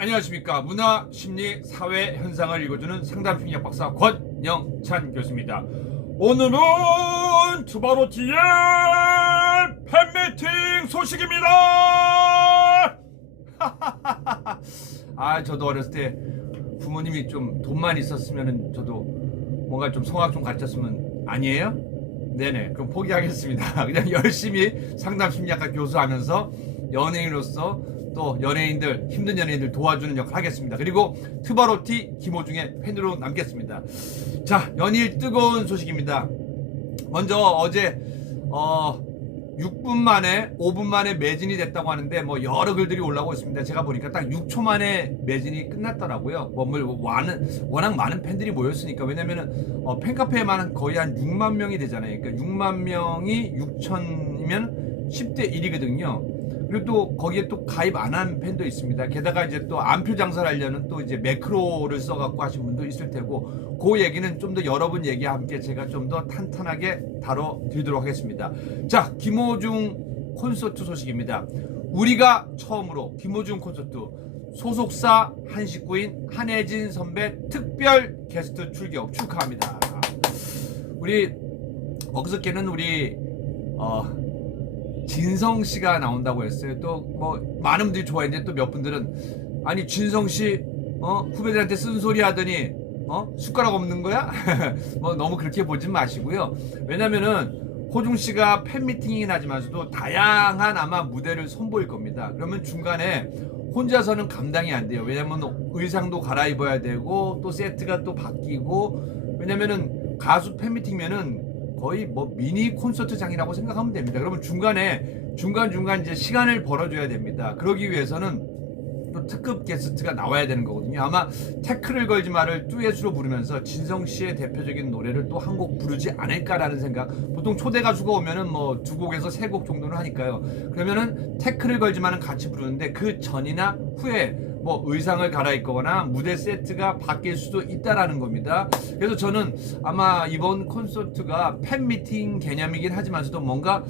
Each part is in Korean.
안녕하십니까. 문화, 심리, 사회 현상을 읽어주는 상담심리학 박사 권영찬 교수입니다. 오늘은 투바로티의 팬미팅 소식입니다. 저도 어렸을 때 부모님이 좀 돈만 있었으면 저도 뭔가 좀 성악 좀 가르쳤으면 아니에요? 네네, 그럼 포기하겠습니다. 그냥 열심히 상담심리학과 교수하면서 연예인으로서 또 연예인들, 힘든 연예인들 도와주는 역할 하겠습니다. 그리고 투바로티 김호중의 팬으로 남겠습니다. 자, 연일 뜨거운 소식입니다. 먼저 어제 6분 만에 5분 만에 매진이 됐다고 하는데 여러 글들이 올라오고 있습니다. 제가 보니까 딱 6초 만에 매진이 끝났더라고요. 워낙 많은 팬들이 모였으니까. 왜냐면은 팬카페에만 거의 한 6만 명이 되잖아요. 그러니까 6만 명이 6천이면 10대 1이거든요. 그리고 또 거기에 또 가입 안 한 팬도 있습니다. 게다가 이제 또 안표 장사를 하려는 또 이제 매크로를 써갖고 하신 분도 있을 테고, 그 얘기는 좀 더 여러분 얘기와 함께 제가 좀 더 탄탄하게 다뤄드리도록 하겠습니다. 자, 김호중 콘서트 소식입니다. 우리가 처음으로 김호중 콘서트 소속사 한 식구인 한혜진 선배 특별 게스트 출격 축하합니다. 우리 어그저께는 우리 진성 씨가 나온다고 했어요. 또 많은 분들이 좋아했는데 또 몇 분들은 아니 진성 씨 후배들한테 쓴소리 하더니 숟가락 없는 거야? 너무 그렇게 보지 마시고요. 왜냐면은 호중 씨가 팬미팅이긴 하지만서도 다양한 아마 무대를 선보일 겁니다. 그러면 중간에 혼자서는 감당이 안 돼요. 왜냐면 의상도 갈아입어야 되고 또 세트가 또 바뀌고, 왜냐면은 가수 팬미팅면은 거의 미니 콘서트장이라고 생각하면 됩니다. 그러면 중간중간 이제 시간을 벌어줘야 됩니다. 그러기 위해서는 또 특급 게스트가 나와야 되는 거거든요. 아마 태클을 걸지 마를 듀엣으로 부르면서 진성 씨의 대표적인 노래를 또 한 곡 부르지 않을까라는 생각. 보통 초대 가수가 오면은 2곡에서 3곡 정도는 하니까요. 그러면은 태클을 걸지 마는 같이 부르는데 그 전이나 후에 의상을 갈아입거나 무대 세트가 바뀔 수도 있다라는 겁니다. 그래서 저는 아마 이번 콘서트가 팬미팅 개념이긴 하지만서도 뭔가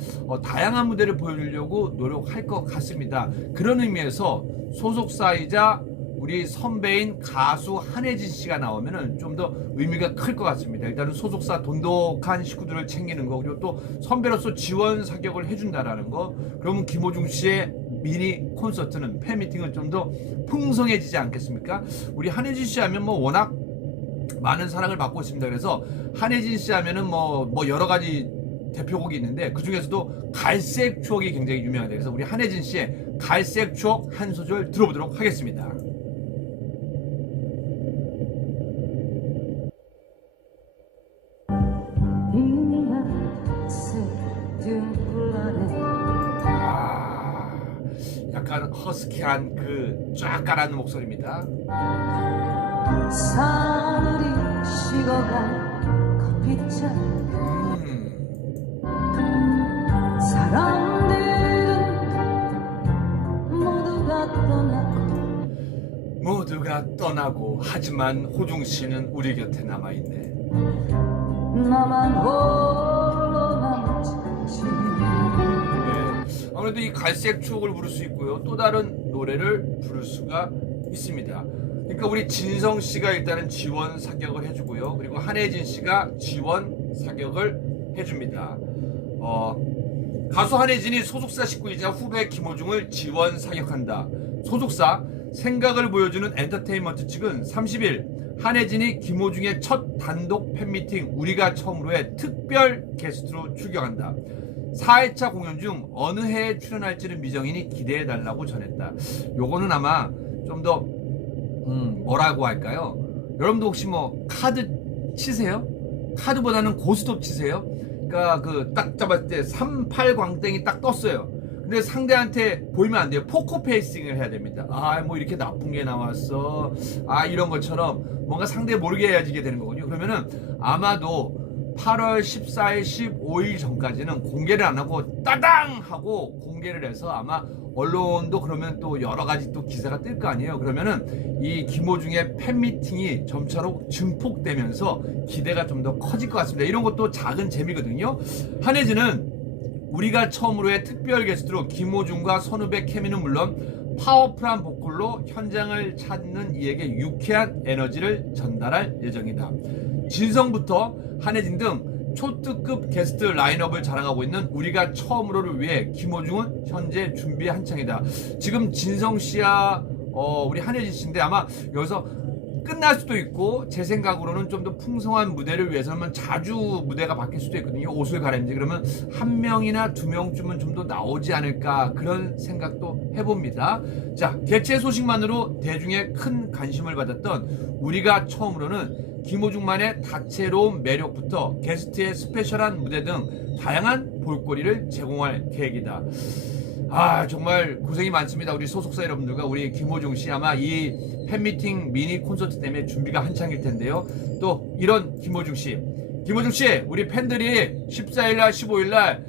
다양한 무대를 보여주려고 노력할 것 같습니다. 그런 의미에서 소속사이자 우리 선배인 가수 한혜진 씨가 나오면은 좀 더 의미가 클 것 같습니다. 일단은 소속사 돈독한 식구들을 챙기는 거, 그리고 또 선배로서 지원 사격을 해준다라는 거. 그러면 김호중 씨의 미니 콘서트는 팬미팅은 좀 더 풍성해지지 않겠습니까? 우리 한혜진 씨 하면 워낙 많은 사랑을 받고 있습니다. 그래서 한혜진 씨 하면은 여러 가지 대표곡이 있는데 그 중에서도 갈색 추억이 굉장히 유명하다. 그래서 우리 한혜진 씨의 갈색 추억 한 소절 들어보도록 하겠습니다. 약간 허스키한 그 쫙 가라앉는 목소리입니다. 사늘이 식어간 커피잔, 사람들은 모두가 떠나고 하지만 호중 씨는 우리 곁에 남아있네. 나만 홀로 남았지. 아무래도 이 갈색 추억을 부를 수 있고요. 또 다른 노래를 부를 수가 있습니다. 그러니까 우리 진성 씨가 일단은 지원 사격을 해주고요. 그리고 한혜진 씨가 지원 사격을 해줍니다. 가수 한혜진이 소속사 식구이자 후배 김호중을 지원 사격한다. 소속사 생각을 보여주는 엔터테인먼트 측은 30일 한혜진이 김호중의 첫 단독 팬미팅 우리가 처음으로의 특별 게스트로 출격한다. 4회차 공연 중 어느 해에 출연할지는 미정이니 기대해달라고 전했다. 요거는 아마 좀 더 뭐라고 할까요? 여러분도 혹시 카드 치세요? 카드보다는 고스톱 치세요? 그러니까 딱 잡았을 때 38 광땡이 딱 떴어요. 근데 상대한테 보이면 안 돼요. 포커페이싱을 해야 됩니다. 이렇게 나쁜 게 나왔어. 이런 것처럼 뭔가 상대 모르게 해야지 이게 되는 거거든요. 그러면은 아마도 8월 14일, 15일 전까지는 공개를 안 하고 따당 하고 공개를 해서 아마 언론도 그러면 또 여러 가지 또 기사가 뜰 거 아니에요. 그러면은 이 김호중의 팬미팅이 점차로 증폭되면서 기대가 좀 더 커질 것 같습니다. 이런 것도 작은 재미거든요. 한혜진은 우리가 처음으로 의 특별 게스트로 김호중과 선후배 케미는 물론 파워풀한 보컬로 현장을 찾는 이에게 유쾌한 에너지를 전달할 예정이다. 진성부터 한혜진 등 초특급 게스트 라인업을 자랑하고 있는 우리가 처음으로를 위해 김호중은 현재 준비 한창이다. 지금 진성 씨와 우리 한혜진 씨인데 아마 여기서 끝날 수도 있고 제 생각으로는 좀 더 풍성한 무대를 위해서는 자주 무대가 바뀔 수도 있거든요. 옷을 갈아입지 그러면 한 명이나 두 명쯤은 좀 더 나오지 않을까 그런 생각도 해봅니다. 자, 개최 소식만으로 대중의 큰 관심을 받았던 우리가 처음으로는 김호중만의 다채로운 매력부터 게스트의 스페셜한 무대 등 다양한 볼거리를 제공할 계획이다. 정말 고생이 많습니다. 우리 소속사 여러분들과 우리 김호중 씨 아마 이 팬미팅 미니 콘서트 때문에 준비가 한창일 텐데요. 또 이런 김호중 씨 우리 팬들이 14일날 15일날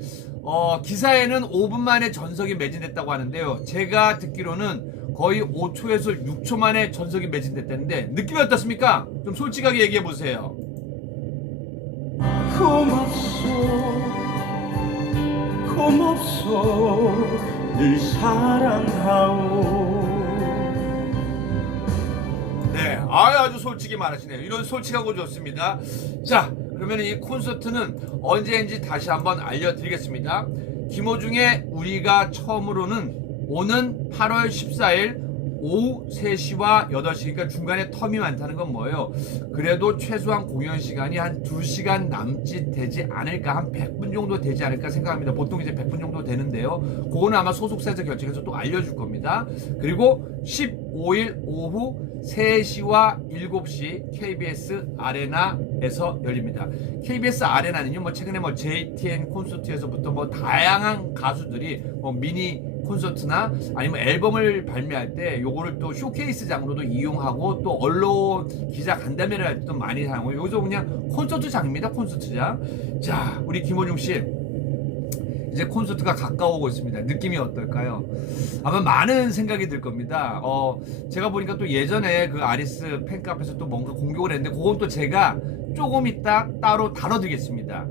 기사에는 5분 만에 전석이 매진됐다고 하는데요. 제가 듣기로는 거의 5초에서 6초 만에 전석이 매진됐다는데 느낌이 어떻습니까? 좀 솔직하게 얘기해 보세요. 고맙소 늘 사랑하오. 네, 아주 솔직히 말하시네요. 이런 솔직하고 좋습니다. 자, 그러면 이 콘서트는 언제인지 다시 한번 알려드리겠습니다. 김호중의 우리가 처음으로는 오는 8월 14일 오후 3시와 8시, 그러니까 중간에 텀이 많다는 건 뭐예요? 그래도 최소한 공연 시간이 한 2시간 남짓 되지 않을까, 한 100분 정도 되지 않을까 생각합니다. 보통 이제 100분 정도 되는데요. 그거는 아마 소속사에서 결정해서 또 알려줄 겁니다. 그리고 15일 오후 3시와 7시 KBS 아레나에서 열립니다. KBS 아레나는요, 최근에 JTN 콘서트에서부터 다양한 가수들이 미니 콘서트나 아니면 앨범을 발매할 때 요거를 또 쇼케이스장으로도 이용하고 또 언론 기자 간담회를 할 때도 많이 사용하고 여기서 그냥 콘서트장입니다. 콘서트장. 자, 우리 김호중 씨 이제 콘서트가 가까워오고 있습니다. 느낌이 어떨까요? 아마 많은 생각이 들 겁니다. 제가 보니까 또 예전에 그 아리스 팬카페에서 또 뭔가 공격을 했는데 그건 또 제가 조금 이따 따로 다뤄드리겠습니다.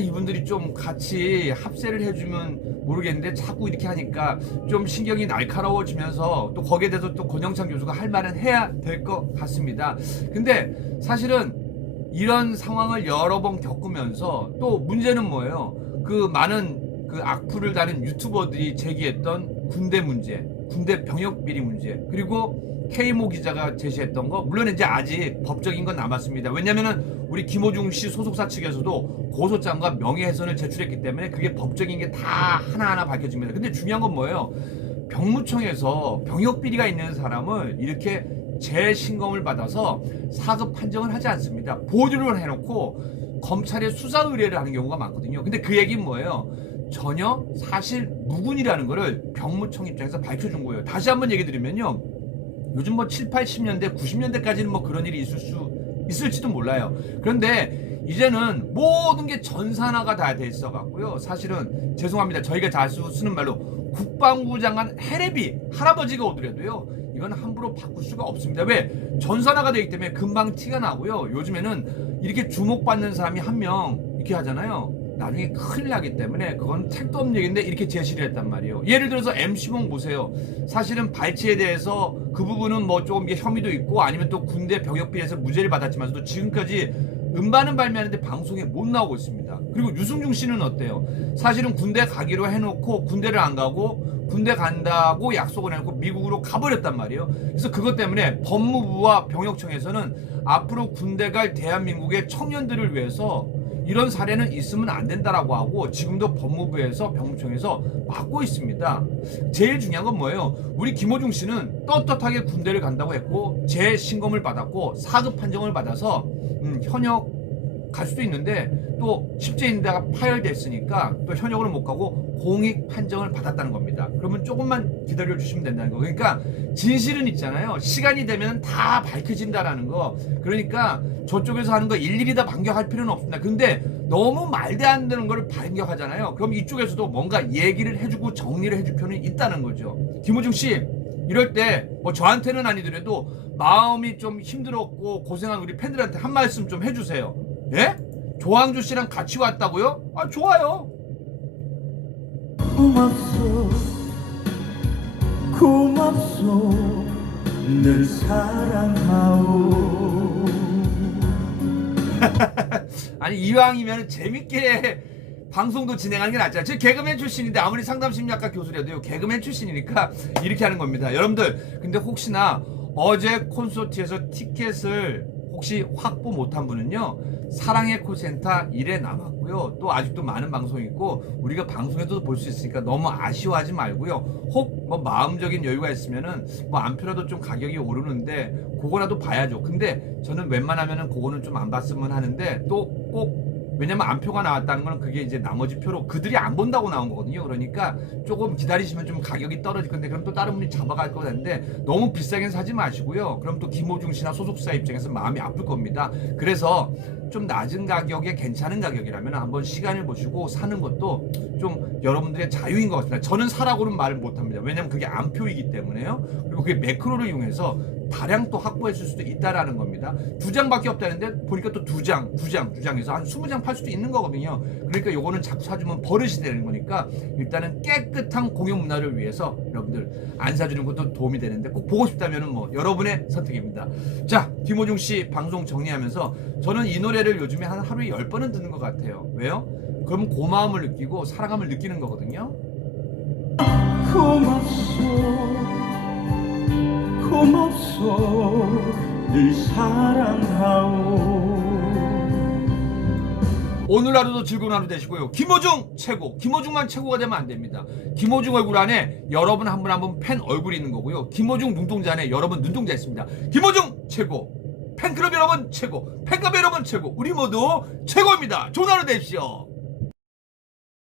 이분들이 좀 같이 합세를 해주면 모르겠는데 자꾸 이렇게 하니까 좀 신경이 날카로워지면서 또 거기에 대해서 또 권영찬 교수가 할 말은 해야 될 것 같습니다. 근데 사실은 이런 상황을 여러 번 겪으면서 또 문제는 뭐예요? 그 많은 그 악플을 다는 유튜버들이 제기했던 군대 문제, 군대 병역 비리 문제, 그리고 K모 기자가 제시했던 거, 물론 이제 아직 법적인 건 남았습니다. 왜냐면은 우리 김호중 씨 소속사 측에서도 고소장과 명예훼손을 제출했기 때문에 그게 법적인 게 다 하나하나 밝혀집니다. 근데 중요한 건 뭐예요? 병무청에서 병역 비리가 있는 사람을 이렇게 재신검을 받아서 사급 판정을 하지 않습니다. 보류를 해놓고 검찰에 수사 의뢰를 하는 경우가 많거든요. 근데 그 얘기는 뭐예요? 전혀 사실 무근이라는 거를 병무청 입장에서 밝혀준 거예요. 다시 한번 얘기 드리면요, 요즘 7, 80년대, 90년대까지는 그런 일이 있을지도 몰라요. 그런데 이제는 모든 게 전산화가 다 돼 있어 갖고요. 사실은 죄송합니다. 저희가 자주 쓰는 말로 국방부 장관 해레비 할아버지가 오더라도요, 이건 함부로 바꿀 수가 없습니다. 왜? 전산화가 되기 때문에 금방 티가 나고요. 요즘에는 이렇게 주목받는 사람이 한 명 이렇게 하잖아요. 나중에 큰일 나기 때문에 그건 택도 없는 얘기인데 이렇게 제시를 했단 말이에요. 예를 들어서 MC몽 보세요. 사실은 발치에 대해서 그 부분은 조금 혐의도 있고 아니면 또 군대 병역비에서 무죄를 받았지만서도 지금까지 음반은 발매하는데 방송에 못 나오고 있습니다. 그리고 유승중 씨는 어때요? 사실은 군대 가기로 해놓고 군대를 안 가고 군대 간다고 약속을 해놓고 미국으로 가버렸단 말이에요. 그래서 그것 때문에 법무부와 병역청에서는 앞으로 군대 갈 대한민국의 청년들을 위해서 이런 사례는 있으면 안 된다라고 하고 지금도 법무부에서 병무청에서 막고 있습니다. 제일 중요한 건 뭐예요? 우리 김호중 씨는 떳떳하게 군대를 간다고 했고 재신검을 받았고 사급 판정을 받아서 현역 갈 수도 있는데 또 십제인대가 파열됐으니까 또 현역으로 못 가고 공익 판정을 받았다는 겁니다. 그러면 조금만 기다려 주시면 된다는 거. 그러니까 진실은 있잖아요. 시간이 되면 다 밝혀진다라는 거. 그러니까 저쪽에서 하는 거 일일이 다 반격할 필요는 없습니다. 근데 너무 말도 안 되는 걸 반격하잖아요. 그럼 이쪽에서도 뭔가 얘기를 해주고 정리를 해줄 필요는 있다는 거죠. 김호중 씨, 이럴 때 저한테는 아니더라도 마음이 좀 힘들었고 고생한 우리 팬들한테 한 말씀 좀 해주세요. 예? 조항조 씨랑 같이 왔다고요? 좋아요. 고맙소 고맙소 늘 사랑하오. 아니 이왕이면 재밌게 방송도 진행하는 게 낫잖아요. 저 개그맨 출신인데 아무리 상담심리학과 교수라도요 개그맨 출신이니까 이렇게 하는 겁니다. 여러분들 근데 혹시나 어제 콘서트에서 티켓을 혹시 확보 못한 분은요 사랑의 콜센터 1회 남았고요. 또 아직도 많은 방송이 있고 우리가 방송에도 볼 수 있으니까 너무 아쉬워하지 말고요. 혹 뭐 마음적인 여유가 있으면은 뭐 안 표라도 좀 가격이 오르는데 그거라도 봐야죠. 근데 저는 웬만하면은 그거는 좀 안 봤으면 하는데 또 꼭 왜냐면 안표가 나왔다는 건 그게 이제 나머지 표로 그들이 안 본다고 나온 거거든요. 그러니까 조금 기다리시면 좀 가격이 떨어질 건데 그럼 또 다른 분이 잡아갈 거 같은데 너무 비싸게 사지 마시고요. 그럼 또 김호중 씨나 소속사 입장에서 마음이 아플 겁니다. 그래서 좀 낮은 가격에 괜찮은 가격이라면 한번 시간을 보시고 사는 것도 좀 여러분들의 자유인 것 같습니다. 저는 사라고는 말을 못합니다. 왜냐면 그게 안표이기 때문에요. 그리고 그게 매크로를 이용해서 다량 또 확보했을 수도 있다라는 겁니다. 2장밖에 없다는데 보니까 또 2장에서 한 20장 팔 수도 있는 거거든요. 그러니까 요거는 자꾸 사주면 버릇이 되는 거니까 일단은 깨끗한 공연 문화를 위해서 여러분들 안 사주는 것도 도움이 되는데 꼭 보고 싶다면은 뭐 여러분의 선택입니다. 자, 김호중 씨 방송 정리하면서 저는 이 노래를 요즘에 한 하루에 10번은 듣는 것 같아요. 왜요? 그러면 고마움을 느끼고 사랑함을 느끼는 거거든요. 고맙소 늘 사랑하오. 오늘 하루도 즐거운 하루 되시고요. 김호중 최고. 김호중만 최고가 되면 안 됩니다. 김호중 얼굴 안에 여러분 한 분 한 분 팬 얼굴이 있는 거고요. 김호중 눈동자 안에 여러분 눈동자 있습니다. 김호중 최고. 팬클럽 여러분 최고. 팬클럽 여러분 최고. 우리 모두 최고입니다. 좋은 하루 되십시오.